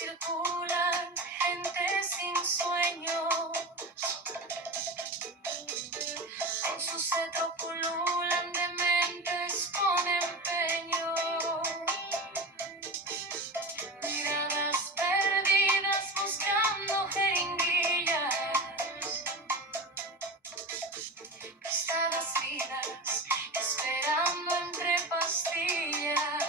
circulan gente sin sueño, en su cetro pululan dementes con empeño, miradas perdidas buscando jeringuillas, pistadas vidas esperando entre pastillas.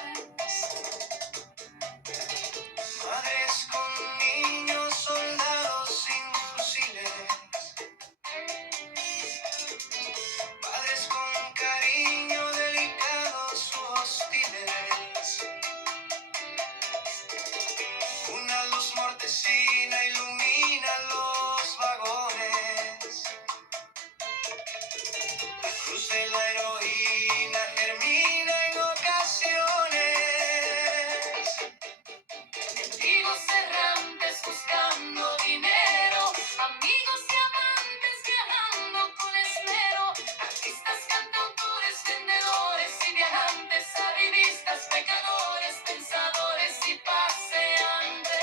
Madres con niños, soldados sin fusiles. Padres con cariño, delicados u hostiles. Una luz mortecina ilumina los vagones. La cruz de la heroína germina en ocasiones. Mendigos errantes buscando dinero, amigos y amantes viajando con esmero, artistas, cantautores, vendedores y viajantes, arribistas, pecadores, pensadores y paseantes.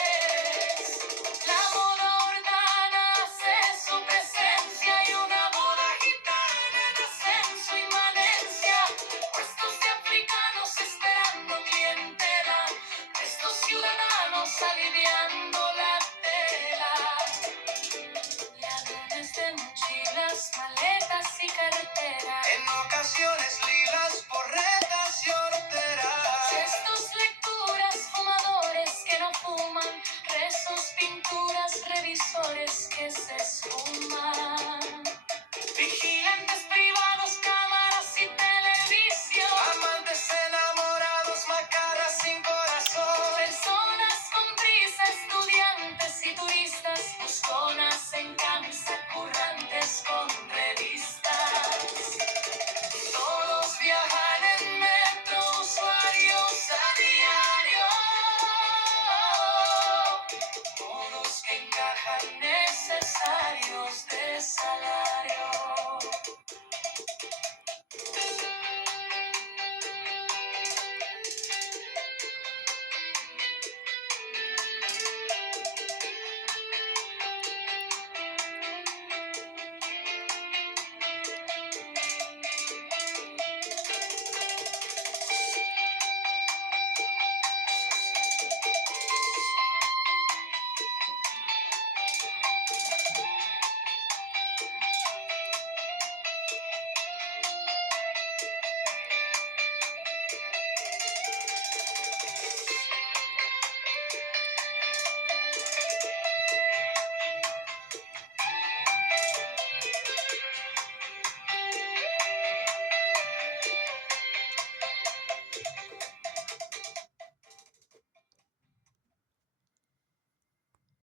La moda urbana hace su presencia y una boda gitana en ascenso, inmanencia, puestos de africanos esperando clientela, estos ciudadanos aliviando